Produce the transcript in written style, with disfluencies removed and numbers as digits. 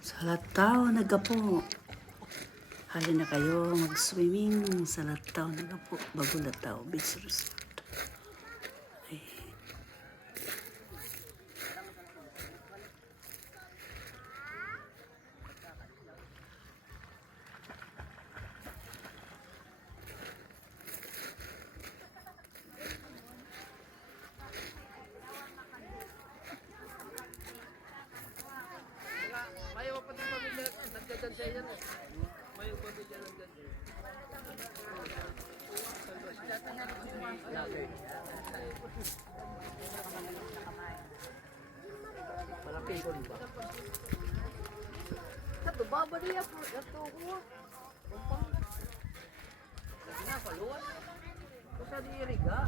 Sa Lataw, Nagapo. Halin na kayo mag-swimming sa Lataw, Nagapo. Bagulataw Beach Resort. Ay. Mayo pa din pamilya, nagdadan sa iyan eh. Mayo pamilya nagdadan. Malaki ko diba? Satu baba dia po, satu ko. Umpang. Kasi na paluan. Kasi di iriga.